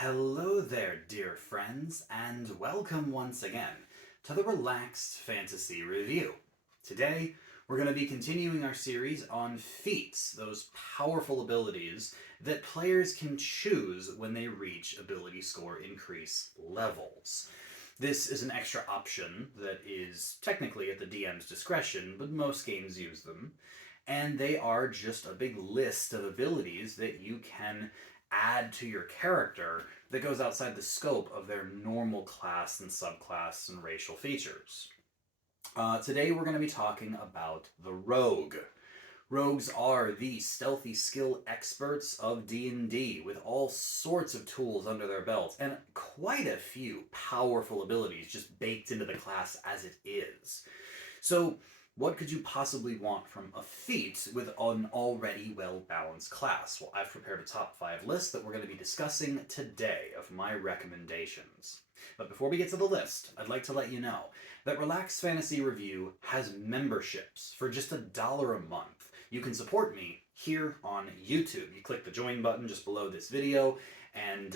Hello there, dear friends, and welcome once again to the Relaxed Fantasy Review. Today, we're going to be continuing our series on feats, those powerful abilities that players can choose when they reach ability score increase levels. This is an extra option that is technically at the DM's discretion, but most games use them. And they are just a big list of abilities that you can add to your character that goes outside the scope of their normal class and subclass and racial features. Today we're going to be talking about the Rogue. Rogues are the stealthy skill experts of D&D with all sorts of tools under their belt and quite a few powerful abilities just baked into the class as it is. So, what could you possibly want from a feat with an already well-balanced class? Well, I've prepared a top 5 list that we're going to be discussing today of my recommendations. But before we get to the list, I'd like to let you know that Relaxed Fantasy Review has memberships for just $1 a month. You can support me here on YouTube. You click the join button just below this video, and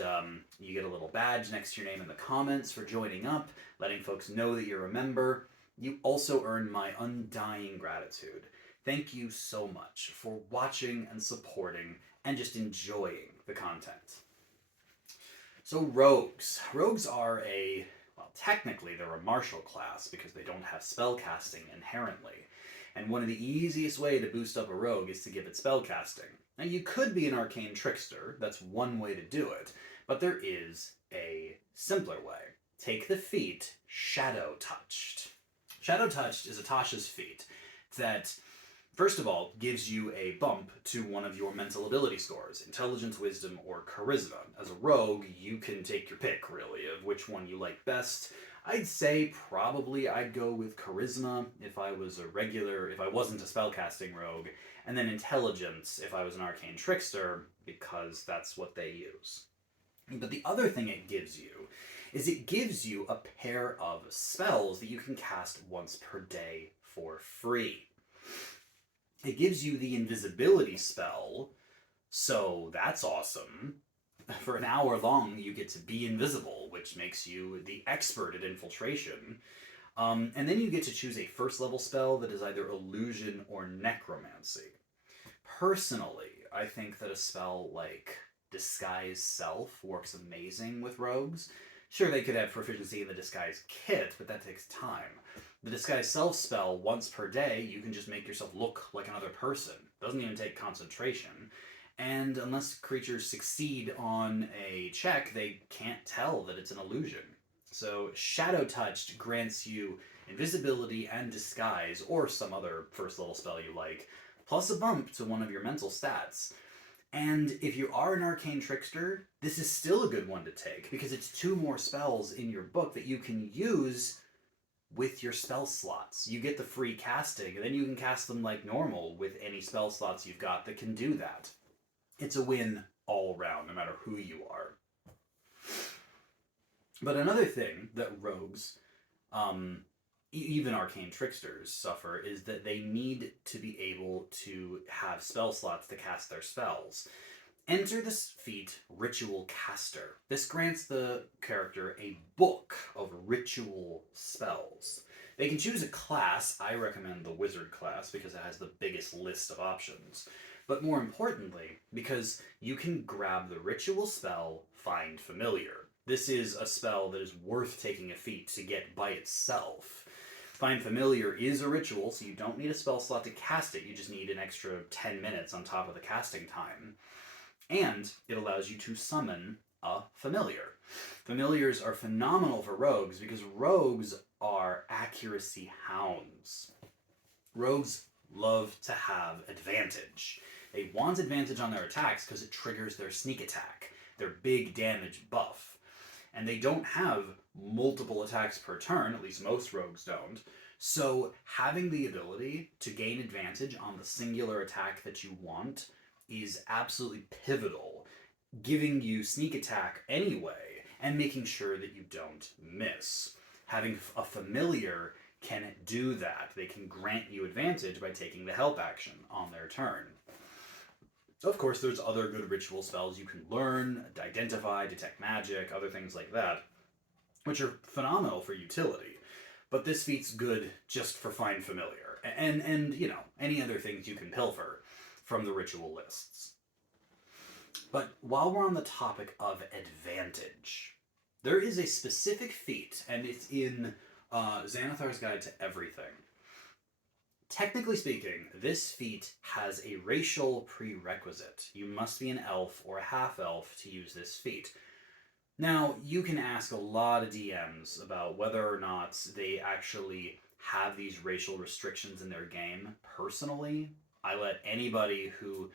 you get a little badge next to your name in the comments for joining up, letting folks know that you're a member. You also earn my undying gratitude. Thank you so much for watching and supporting and just enjoying the content. So rogues. Rogues are technically they're a martial class because they don't have spellcasting inherently. And one of the easiest way to boost up a rogue is to give it spellcasting. Now you could be an arcane trickster, that's one way to do it, but there is a simpler way. Take the feat Shadow Touched. Shadow Touched is a Tasha's feat that, first of all, gives you a bump to one of your mental ability scores, intelligence, wisdom, or charisma. As a rogue, you can take your pick, really, of which one you like best. I'd say probably I'd go with charisma if I wasn't a spellcasting rogue, and then intelligence if I was an arcane trickster, because that's what they use. But the other thing it gives you is it gives you a pair of spells that you can cast once per day for free. It gives you the invisibility spell, so that's awesome. For an hour long, you get to be invisible, which makes you the expert at infiltration. And then you get to choose a first level spell that is either illusion or necromancy. Personally, I think that a spell like Disguise Self works amazing with rogues. Sure, they could have proficiency in the Disguise Kit, but that takes time. The Disguise Self spell, once per day, you can just make yourself look like another person. Doesn't even take concentration. And unless creatures succeed on a check, they can't tell that it's an illusion. So Shadow Touched grants you invisibility and disguise, or some other first level spell you like, plus a bump to one of your mental stats. And if you are an arcane trickster, this is still a good one to take, because it's 2 more spells in your book that you can use with your spell slots. You get the free casting, and then you can cast them like normal with any spell slots you've got that can do that. It's a win all around, no matter who you are. But another thing that rogues, even arcane tricksters, suffer is that they need to be able to have spell slots to cast their spells. Enter this feat, Ritual Caster. This grants the character a book of ritual spells. They can choose a class. I recommend the Wizard class because it has the biggest list of options. But more importantly, because you can grab the ritual spell, Find Familiar. This is a spell that is worth taking a feat to get by itself. Find Familiar is a ritual, so you don't need a spell slot to cast it. You just need an extra 10 minutes on top of the casting time. And it allows you to summon a familiar. Familiars are phenomenal for rogues because rogues are accuracy hounds. Rogues love to have advantage. They want advantage on their attacks because it triggers their sneak attack, their big damage buff. And they don't have multiple attacks per turn, at least most rogues don't. So having the ability to gain advantage on the singular attack that you want is absolutely pivotal, giving you sneak attack anyway, and making sure that you don't miss. Having a familiar can do that. They can grant you advantage by taking the help action on their turn. Of course, there's other good ritual spells you can learn, identify, detect magic, other things like that, which are phenomenal for utility. But this feat's good just for Find Familiar, and you know, any other things you can pilfer from the ritual lists. But while we're on the topic of advantage, there is a specific feat, and it's in Xanathar's Guide to Everything. Technically speaking, this feat has a racial prerequisite. You must be an elf or a half-elf to use this feat. Now, you can ask a lot of DMs about whether or not they actually have these racial restrictions in their game. Personally, I let anybody who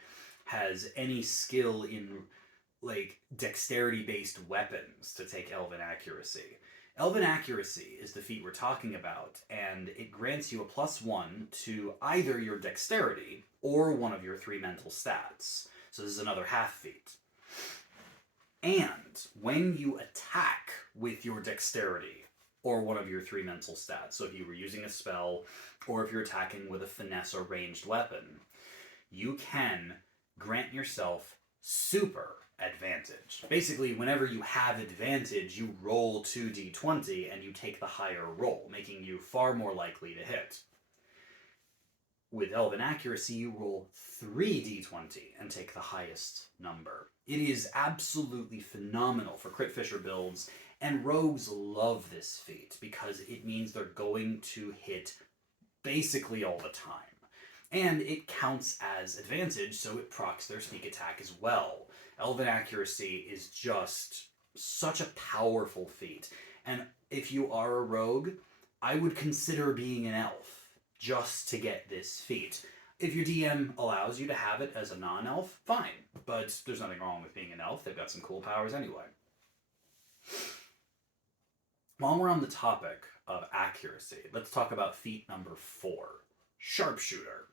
has any skill in, like, dexterity-based weapons to take Elvin Accuracy. Elvin Accuracy is the feat we're talking about, and it grants you a +1 to either your dexterity or one of your 3 mental stats. So this is another half feat. And when you attack with your dexterity or one of your 3 mental stats, so if you were using a spell or if you're attacking with a finesse or ranged weapon, you can grant yourself super advantage. Basically, whenever you have advantage, you roll 2d20 and you take the higher roll, making you far more likely to hit. With Elvin Accuracy, you roll 3d20 and take the highest number. It is absolutely phenomenal for Crit Fisher builds, and rogues love this feat because it means they're going to hit basically all the time. And it counts as advantage, so it procs their sneak attack as well. Elvin Accuracy is just such a powerful feat. And if you are a rogue, I would consider being an elf just to get this feat. If your DM allows you to have it as a non-elf, fine. But there's nothing wrong with being an elf. They've got some cool powers anyway. While we're on the topic of accuracy, let's talk about feat number 4, Sharpshooter.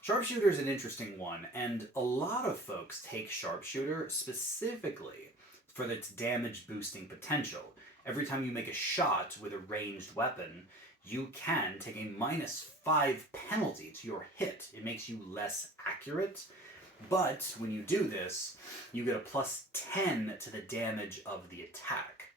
Sharpshooter is an interesting one, and a lot of folks take Sharpshooter specifically for its damage boosting potential. Every time you make a shot with a ranged weapon, you can take a -5 penalty to your hit. It makes you less accurate, but when you do this, you get a +10 to the damage of the attack.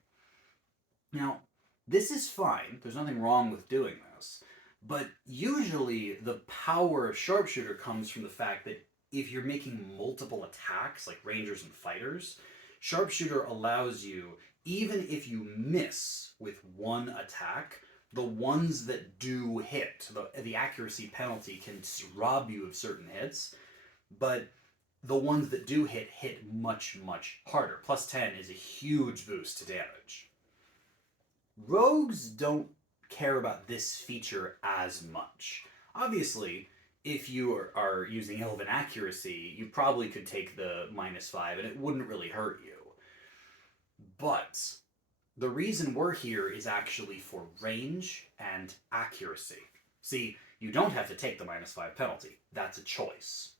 Now, this is fine. There's nothing wrong with doing this. But usually the power of Sharpshooter comes from the fact that if you're making multiple attacks, like rangers and fighters, Sharpshooter allows you, even if you miss with one attack, the ones that do hit, the accuracy penalty can rob you of certain hits, but the ones that do hit much, much harder. +10 is a huge boost to damage. Rogues don't care about this feature as much. Obviously, if you are using Elvin Accuracy, you probably could take the -5 and it wouldn't really hurt you. But the reason we're here is actually for range and accuracy. See, you don't have to take the -5 penalty. That's a choice.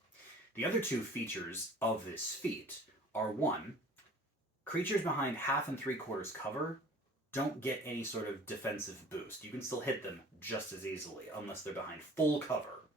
The other 2 features of this feat are 1, creatures behind 1/2 and 3/4 cover don't get any sort of defensive boost. You can still hit them just as easily, unless they're behind full cover.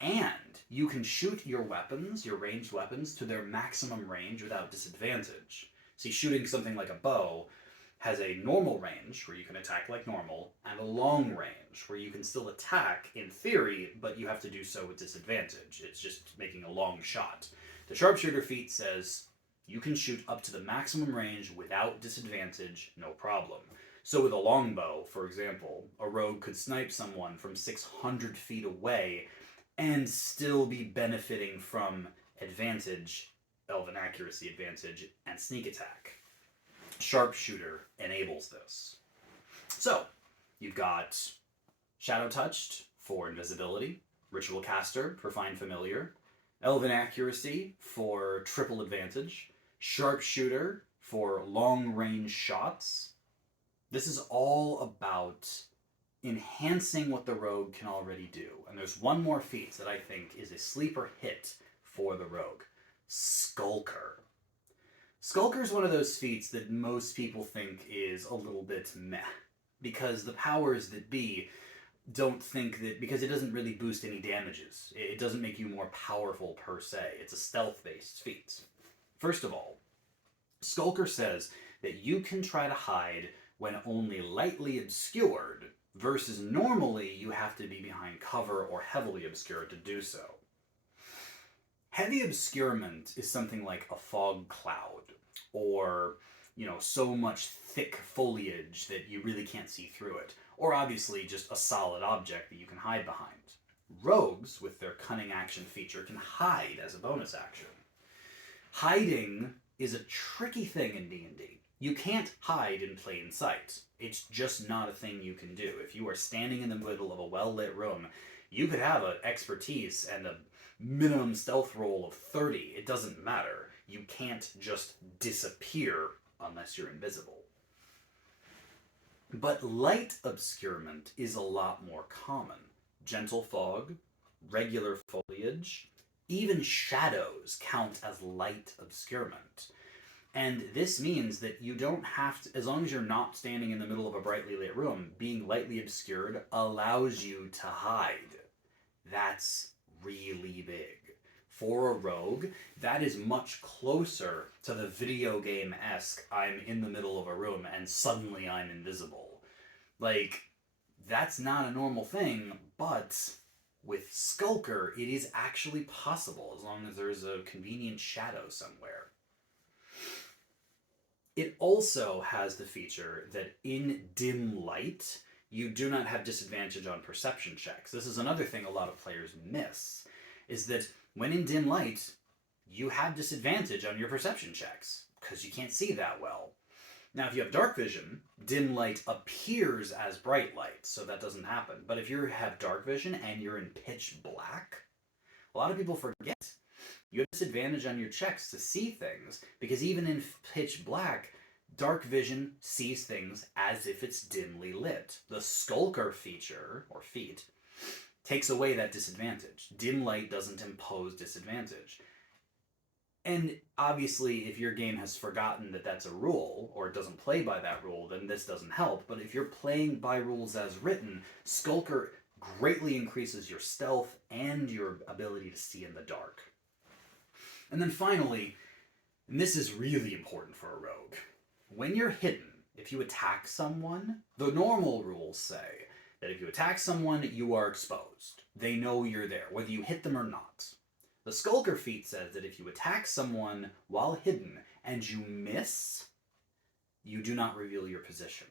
And you can shoot your weapons, your ranged weapons, to their maximum range without disadvantage. See, shooting something like a bow has a normal range, where you can attack like normal, and a long range, where you can still attack, in theory, but you have to do so with disadvantage. It's just making a long shot. The Sharpshooter feat says you can shoot up to the maximum range without disadvantage, no problem. So with a longbow, for example, a rogue could snipe someone from 600 feet away and still be benefiting from advantage, Elvin Accuracy advantage, and sneak attack. Sharpshooter enables this. So, you've got Shadow Touched for invisibility, Ritual Caster for Find Familiar, Elvin Accuracy for triple advantage, Sharpshooter for long-range shots. This is all about enhancing what the rogue can already do. And there's one more feat that I think is a sleeper hit for the rogue. Skulker. Skulker is one of those feats that most people think is a little bit meh, because the powers that be don't think that, because it doesn't really boost any damages. It doesn't make you more powerful per se. It's a stealth-based feat. First of all, Skulker says that you can try to hide when only lightly obscured, versus normally you have to be behind cover or heavily obscured to do so. Heavy obscurement is something like a fog cloud, or, so much thick foliage that you really can't see through it, or obviously just a solid object that you can hide behind. Rogues, with their cunning action feature, can hide as a bonus action. Hiding is a tricky thing in D&D. You can't hide in plain sight. It's just not a thing you can do. If you are standing in the middle of a well-lit room, you could have an expertise and a minimum stealth roll of 30. It doesn't matter. You can't just disappear unless you're invisible. But light obscurement is a lot more common. Gentle fog, regular foliage, even shadows count as light obscurement. And this means that you don't have to, as long as you're not standing in the middle of a brightly lit room, being lightly obscured allows you to hide. That's really big. For a rogue, that is much closer to the video game-esque I'm in the middle of a room and suddenly I'm invisible. Like, that's not a normal thing, but with Skulker, it is actually possible as long as there's a convenient shadow somewhere. It also has the feature that in dim light, you do not have disadvantage on perception checks. This is another thing a lot of players miss, is that when in dim light, you have disadvantage on your perception checks, because you can't see that well. Now, if you have dark vision, dim light appears as bright light, so that doesn't happen. But if you have dark vision and you're in pitch black, a lot of people forget you have disadvantage on your checks to see things, because even in pitch black, dark vision sees things as if it's dimly lit. The Skulker feature, or feat, takes away that disadvantage. Dim light doesn't impose disadvantage. And obviously, if your game has forgotten that that's a rule, or doesn't play by that rule, then this doesn't help. But if you're playing by rules as written, Skulker greatly increases your stealth and your ability to see in the dark. And then finally, and this is really important for a rogue, when you're hidden, if you attack someone, the normal rules say that if you attack someone, you are exposed. They know you're there, whether you hit them or not. The Skulker feat says that if you attack someone while hidden and you miss, you do not reveal your position.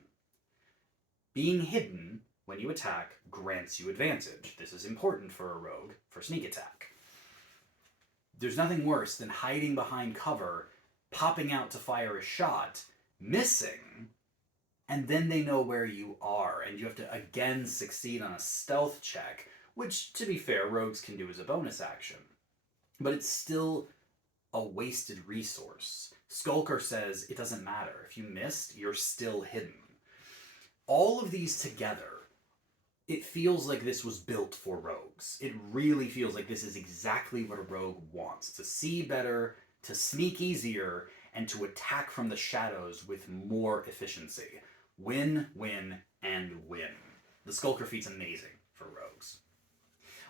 Being hidden when you attack grants you advantage. This is important for a rogue for sneak attack. There's nothing worse than hiding behind cover, popping out to fire a shot, missing, and then they know where you are, and you have to again succeed on a stealth check, which, to be fair, rogues can do as a bonus action. But it's still a wasted resource. Skulker says it doesn't matter. If you missed, you're still hidden. All of these together, it feels like this was built for rogues. It really feels like this is exactly what a rogue wants. To see better, to sneak easier, and to attack from the shadows with more efficiency. Win, win, and win. The Skulker feat's amazing for rogues.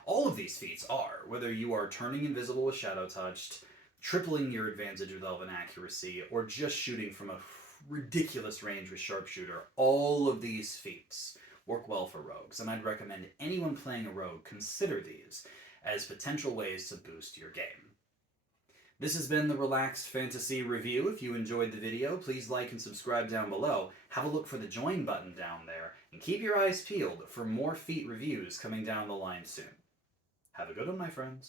All of these feats are, whether you are turning invisible with Shadow Touched, tripling your advantage with Elvin Accuracy, or just shooting from a ridiculous range with Sharpshooter, all of these feats work well for rogues, and I'd recommend anyone playing a rogue consider these as potential ways to boost your game. This has been the Relaxed Fantasy Review. If you enjoyed the video, please like and subscribe down below. Have a look for the join button down there, and keep your eyes peeled for more feat reviews coming down the line soon. Have a good one, my friends.